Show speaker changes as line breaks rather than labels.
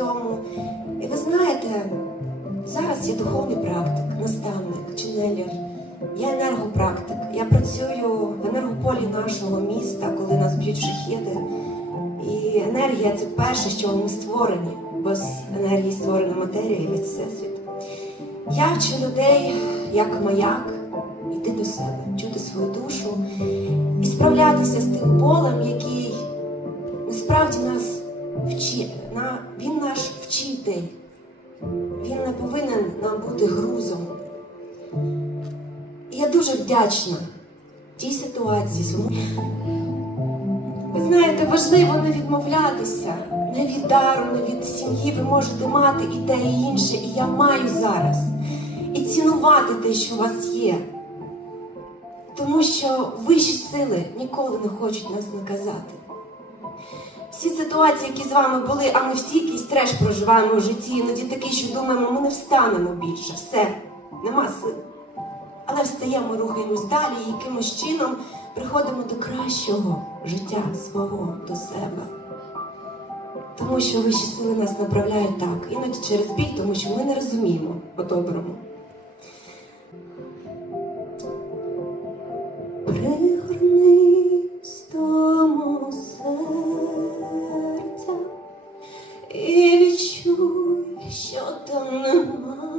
цьому. І ви знаєте, зараз я духовний практик, наставник, ченелір. Я енергопрактик. Я працюю в енергополі нашого міста, коли нас б'ють шахіди. І енергія це перше, що ми створені. Без енергії створена матерія і весь всесвіт. Я вчу людей як маяк йти до себе, чути свою душу і справлятися з тим болем, який насправді нас вчить. Він вчитель. Він не повинен нам бути грузом. Я дуже вдячна тій ситуації. Ви знаєте, важливо не відмовлятися, не від дару, не від сім'ї. Ви можете мати і те, і інше, і я маю зараз. І цінувати те, що у вас є. Тому що вищі сили ніколи не хочуть нас наказати. Всі ситуації, які з вами були, а ми всі якийсь треш проживаємо в житті, іноді такий, що думаємо, ми не встанемо більше, все, нема сил. Але встаємо, рухаємось далі і якимось чином приходимо до кращого життя свого, до себе. Тому що вищі сили нас направляють так, іноді через біль, тому що ми не розуміємо по-доброму. Пригорни що там нема.